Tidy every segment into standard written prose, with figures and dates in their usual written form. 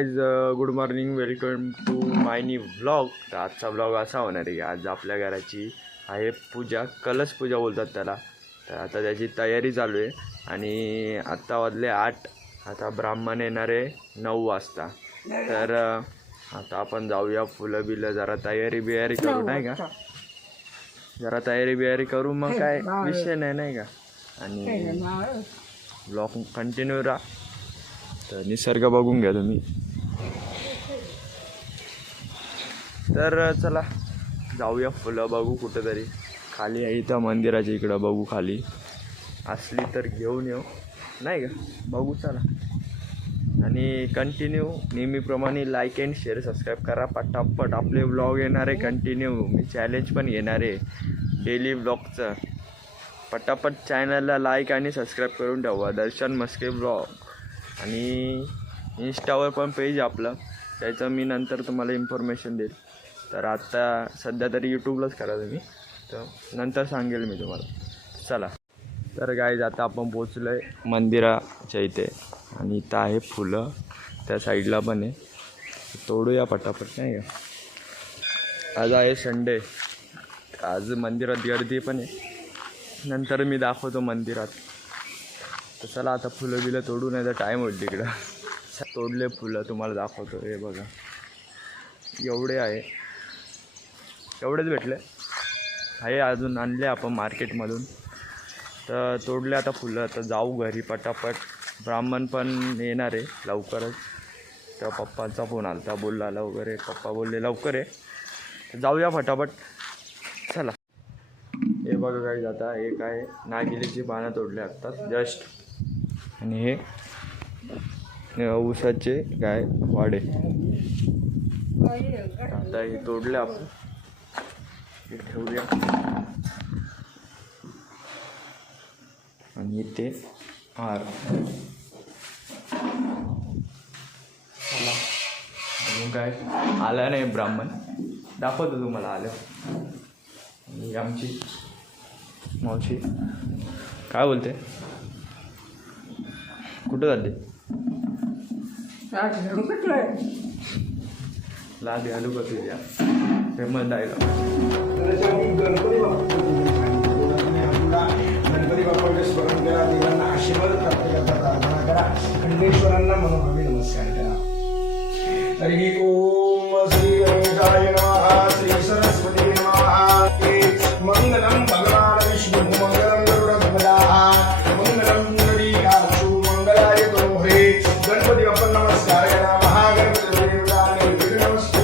Guys, good morning, welcome to my new vlog. तर आजचा vlog असा होणार आहे की आज आपल्या घराची आहे पूजा, कलश पूजा बोलतात त्याला. तर आता त्याची तयारी चालू आहे आणि आत्ता वाजले 8. आता ब्राह्मण येणार आहे 9 वाजता. तर आता आपण जाऊया, फुलं बिलं जरा तयारी बियारी करू नाही का, जरा तयारी बियारी करू, मग काय विषय नाही का. आणि व्लॉग कंटिन्यू राहा. तर निसर्ग बघून घ्या तुम्ही. तर चला जाऊया, फुलं बघू कुठंतरी. खाली आहे इथं मंदिराच्या इकडं, बघू खाली असली तर घेऊन येऊ नाही का, बघू चला. आणि कंटिन्यू नेहमीप्रमाणे लाईक अँड शेअर सबस्क्राईब करा पटापट. आपले व्लॉग येणार आहे कंटिन्यू. मी चॅलेंज पण घेणार आहे डेली व्लॉगचं. पटापट चॅनलला लाईक आणि सबस्क्राईब करून ठेवा, दर्शन मस्के व्लॉग. आणि इंस्टावर पण पेज आपलं, त्याचं मी नंतर तुम्हाला इन्फॉर्मेशन देईल. तर आता सध्या तरी यूट्यूबलाच करा तुम्ही, तर नंतर सांगेल मी तुम्हाला. चला तर गाईज, आता आपण पोचलो आहे मंदिराच्या इथे आणि इथं आहे फुलं, त्या साईडला पण आहे. तोडूया पटापट नाही का. आज आहे संडे, आज मंदिरात गर्दी पण आहे. नंतर मी दाखवतो मंदिरात. तर चला आता फुलं बिलं तोडू, नाही तर टाईम होईल तिकडं. तोडले फुलं तुम्हाला दाखवतो. हे बघा एवढे आहे, एवढेच भेटले आहे, अजून आणले आपण मार्केटमधून. तर तोडले आता फुलं. तर जाऊ घरी पटापट. ब्राह्मण पण येणार आहे लवकरच. तर पप्पांचा फोन आला होता, बोलला वगैरे, पप्पा बोलले लवकर आहे. तर जाऊया फटाफट, चला. हे बघा काही जाता, हे काय नागिलीची पानं तोडले आत्ताच जस्ट. आणि हे ऊसाचे काय वाडे आता हे तोडले आपण, हे ठेवूया. आणि इथे हार. चला अजून काय आला नाही ब्राह्मण, दाखवतो तुम्हाला आलं. आणि आमची मावशी काय बोलते, कुठं जाते? लाद घालू का तुझ्या फेमस डायलॉग. गणपती बाप्पाचे स्मरण करा, देवांना आशीर्वाद प्राप्त करता प्रार्थना करा, खंडेश्वरांना मनोभावे नमस्कार करा. हरी ओम श्री गणेशाय नमः, श्री सरस्वती नमः. मंगलम भगवान विष्णु, मंगलम गरुडध्वजाः, मंगलम पुंडरीकाक्षो, मंगलाय तनोहरे. गणपती बाप्पा नमस्कार करा. महागणपती देवता निर्विघ्नमस्तु.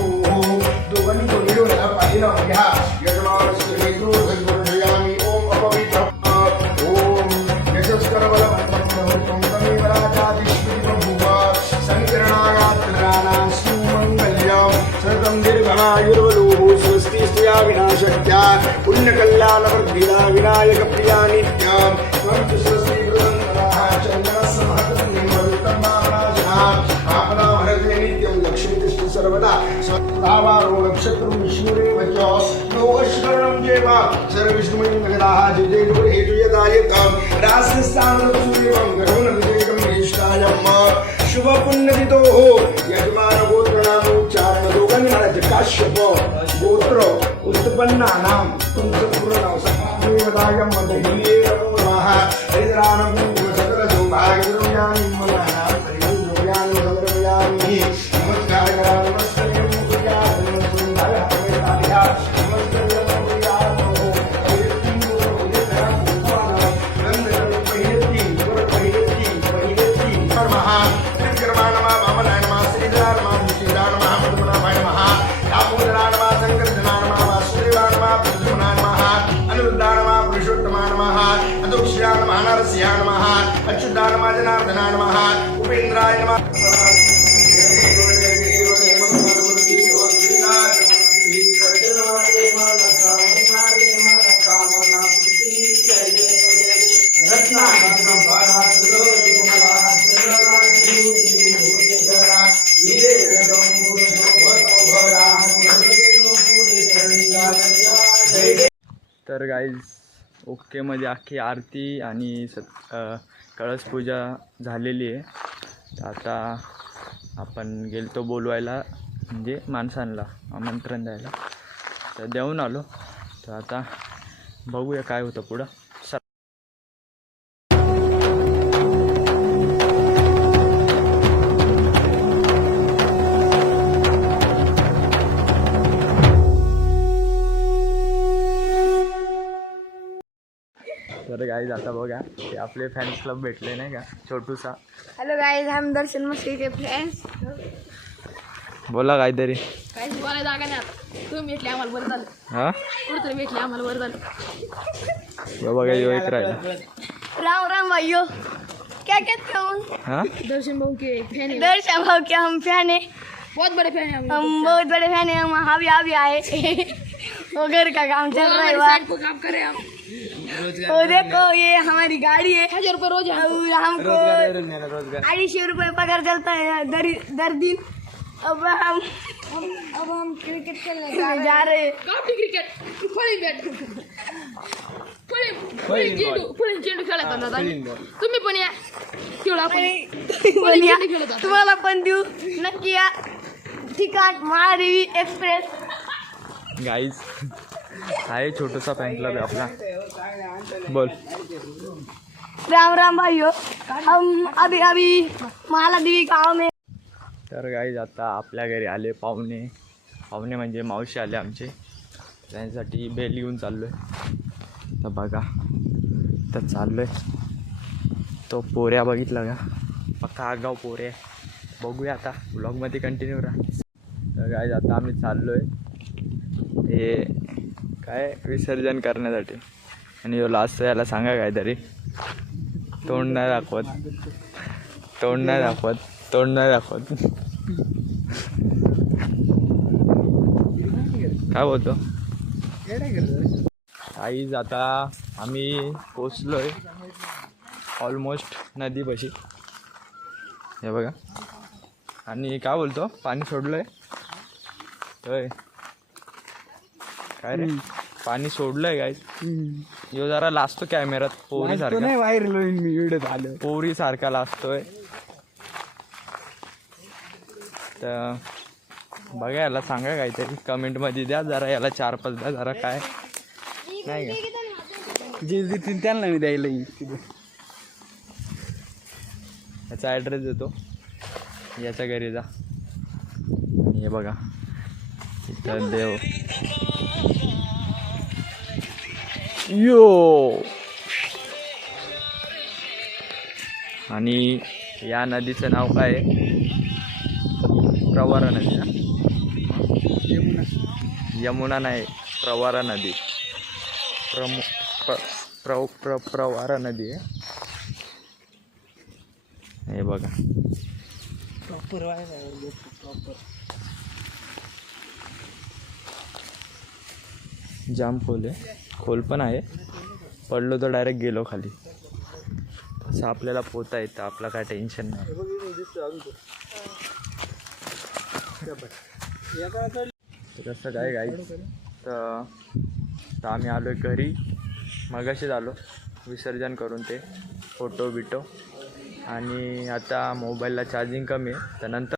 दोघांनी तो मिळून पाहिला घ्या. यजमानस्य नेतृत्वयामी. ओम अपवित्र ओम यशस्कर बलवंतं तमेव राजाधिष्ठितभूमा संकीर्णायात्राणां सुमंगल्यं सततं दीर्घायुर्वधूः. स्वस्ति स्त्रिया विनाशक्त्या पुण्यकल्याणवर्धिदा विनायकप्रिया नित्यं. त्वं च स्वस्ति वृदन्तराः चन्द्रसमहतं निमरुतं भावनाजनः. आपना भरते नित्यं लक्ष्मीतिष्ठ सर्वदा. स्वभावारो नक्षत्रं विष्णुरेव च. योगशरणं जेव सर्वविष्णुमयं जगदाः. जय जय गुरु हेतु यदायतं रासस्थानं सूर्यं गरुणं विवेकं ज्येष्ठायम्. शुभ पुण्यदितो यजमान गोत्रनामोच्चारण. दोघांनी म्हणायचं काश्यप गोत्र उत्पन्नानां. तुमचं पूर्ण नाव सत्त्वदायं मदहिये नमो नमः. हरिद्रानं सकल सौभाग्यद्रव्याणि मनानां परिद्रव्याणि सर्वद्रव्याणि. नमस्कार करा. नमस्ते मुकुया नमस्ते हमेतालिया नमस्ते मुकुया नमो हरिती मुकुया भगवान नंदन पहियती वर पहियती नमः. त्रिकर्मा नमः वामनाय नमः श्रीधराय नमः श्रीराय नमः पद्मनाभाय नमः दामोदराय नमः शंकरधनाय नमः वासुदेवाय नमः प्रद्युम्नाय नमः अनिरुद्धाय नमः पुरुषोत्तमाय नमः अदोक्षाय नमः नरसिंहाय नमः अच्युताय नमः जनार्दनाय नमः उपेन्द्राय नमः. तर गाईज ओके, मध्ये अख्खी आरती आणि कळस पूजा झालेली आहे. आता आपण गेलतो बोलवायला म्हणजे माणसांना आमंत्रण द्यायला, तर देऊन आलो. तर आता बघूया काय होतं पुढं. तर गाईज आता बघा ते आपले फॅन्स क्लब भेटले नाही का, छोटूसा. हेलो गाइस, हम दर्शन मस्ती के फ्रेंड्स. बोला काहीतरी. काय बोलायला जागा नाही आता. तुम्ही भेटले आम्हाला बरं झालं. हां कुठतरी भेटले आम्हाला बरं झालं. बघा यो एक राहिला. राम राम भाइयों, क्या कहते हो? हां दर्शन भाऊ के फैन है. दर्शन भाऊ के हम फैन है, बहुत बड़े फैन है. हम बहुत बड़े फैन है. हम अभी आए वो घर का काम चल रहा है. साइड पे काम कर रहे हैं हम. वो देखो ये हमारी गाड़ी है. 1000 रुपये रोज है. और हमको 250 रुपये पगार चलता है दर दिन. अब हम क्रिकेट खेलने जा रहे हैं. काफी क्रिकेट फळी बॅट फळी चेंडू खेळत होता. तुम्ही पण या खेळू आपण. तुम्हाला पण देऊ नक्की या. ठिकाण महादेवी एक्सप्रेस. गाईज आहे छोटूसा फॅन क्लब आहे आपला. बोल. राम राम भाइयों, हम अभी महादेवी गाँव में. तर गाईज आता आपल्या घरी आले पाहुणे. पाहुणे म्हणजे मावशी आले आमचे, त्यांच्यासाठी बेल घेऊन चाललो आहे. तर बघा तर चाललो आहे. तो पोऱ्या बघितला का, पक्का आगाव पोऱ्या. बघूया आता ब्लॉगमध्ये कंटिन्यू राहा. तर गाईज आता आम्ही चाललो आहे हे काय विसर्जन करण्यासाठी. आणि यो लास्ट याला सांगा काहीतरी. तोंड नाही दाखवत, तोंड नाही दाखवत, तोंड नाही दाखवत. काय बोलतो आईज. आता आम्ही पोचलो आहे ऑलमोस्ट नदीपाशी. हे बघा. आणि काय बोलतो पाणी सोडलं आहे. होय काय रे, पाणी सोडलं आहे काय. यो जरा लाजतो कॅमेरात पोरी सारखा. व्हायरल होईल मी व्हिडिओ आलो. पोरी सारखा लाजतोय. तर बघा याला सांगा काहीतरी कमेंटमध्ये द्या जरा. याला 4-5 द्या जरा. काय नाही का जे देतील त्यांना मी द्यायला याचा ॲड्रेस देतो. याच्या घरी जा. आणि हे बघा इथं देव. यो. आणि या नदीचं नाव काय आहे. प्रवारा नदी ना. यमुना नाही, प्रवारा नदी. प्रवारा नदी आहे. हे बघा प्रॉपर जाम खोल आहे. खोल पण आहे. पडलो तर डायरेक्ट गेलो खाली. तसं आपल्याला पोहता येतं, आपलं काय टेन्शन नाही. तर कसं काय गाईज. तर आम्ही आलो आहे घरी. मगाशीच आलो विसर्जन करून ते फोटो बिटो. आणि आता मोबाईलला चार्जिंग कमी आहे, तर नंतर